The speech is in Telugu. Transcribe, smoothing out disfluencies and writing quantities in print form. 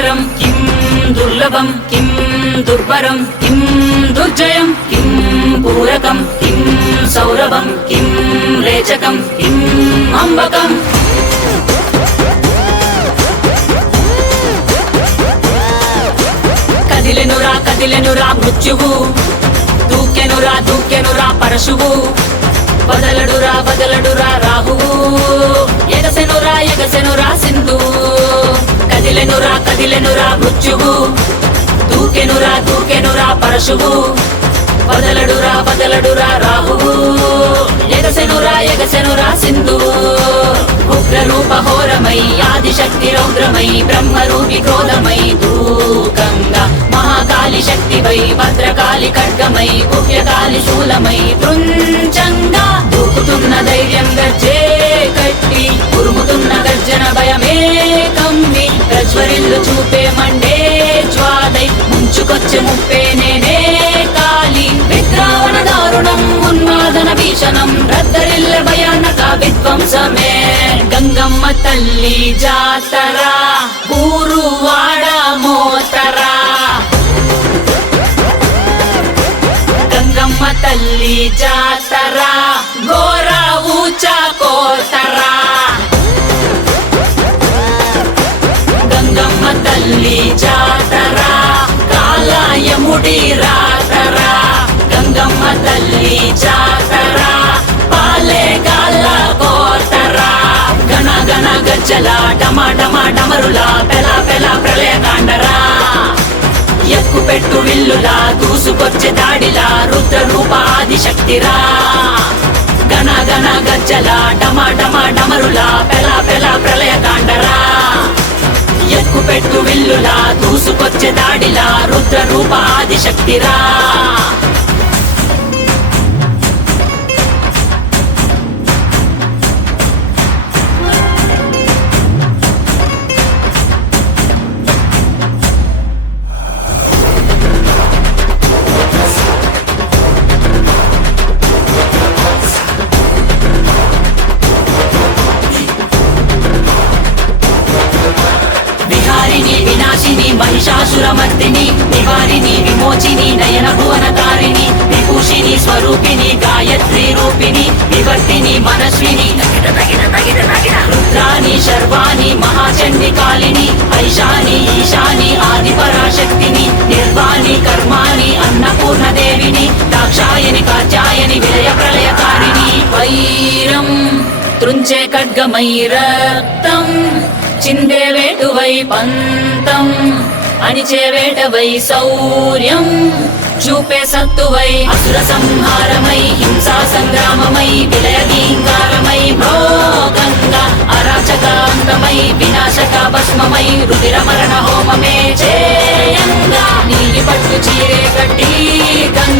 दुष्करं किं दुर्लभं किं दुर्भरं किं दुर्जयं किं पूरकं किं सौरभं किं रेचकं किं अम्बकम् కదిలెనురా మృత్యువు దూకెనురా పరశువు బదలడురా రాహువు ఎగసెనురా సింధువు కదిలెనురా మృత్యువు దూకెనురా పరశువు బదలడురా రాహువు ఎగసెనురా సింధువు ఉగ్రరూపహోరమై ఆదిశక్తి రౌద్రమై బ్రహ్మరూపి క్రోధమై దూకంగా మహాకాళి శక్తివై భద్రకాళి ఖడ్గమై గుహ్యకాళి శూలమై తృంచంగా దూకుతున్న ధైర్యం గర్జే కట్టి ఉరుముతున్న గర్జన భయమే కమ్మి ప్రజ్వరిల్లు చూపే మండే జ్వాలై ముంచుకొచ్చే ముప్పే నేనే కాళి విద్రావణ దారుణం ఉన్మాదన భీషణం రద్దరిల్ల భయానక విధ్వంసమే గంగమ్మ తల్లి జాతర ఊరువాడ మోతరా గంగమ్మ తల్లి జాతర ఘోర ఊచ కోతరా గంగమ్మ తల్లి జాతర కాలయముడి రాతరా గంగమ్మ తల్లి జాతర పాలే గాల కోతరా గణ గణ గజ్జల డమరుల పెల ప్రళయకాండరా ఎక్కుపెట్టు విల్లులా దూసుకొచ్చే దాడిలా రుద్ర రూప ఆదిశక్తిరా గణ గణ గజ్జల డమరుల పెల ప్రళయకాండరా ఎక్కుపెట్టు విల్లులా దూసుకొచ్చే దాడిలా రుద్ర రూప ఆదిశక్తిరా వినాశిని మహిషాసురమర్దిని నివారిని విమోచిని నయన భువనతారిణి విభూషిని స్వరూపిణి గాయత్రి రూపిణి వివర్తిని మనస్విని రుద్రాని శర్వాణి మహాచండికాలిని ఐశాని ఈశాని ఆది పరాశక్తిని నిర్వాణి కర్మాణి అన్నపూర్ణ దేవిని దాక్షాయని కాత్యాయని విలయ ప్రళయకారిణి వైరం త్రుంచే ఖడ్గమై రక్తం చిందే వేటువై పంతం అణిచే వేటవై శౌర్యం చూపే సత్తువై అసుర సంహారమై హింసా సంగ్రామమై విలయ గీంకారమై భోగంగా అరాచకాంతమై వినాశక భస్మమై రుధిర మరణ హోమమే చేయంగా నీలి పట్టు చీరే కట్టి గంగ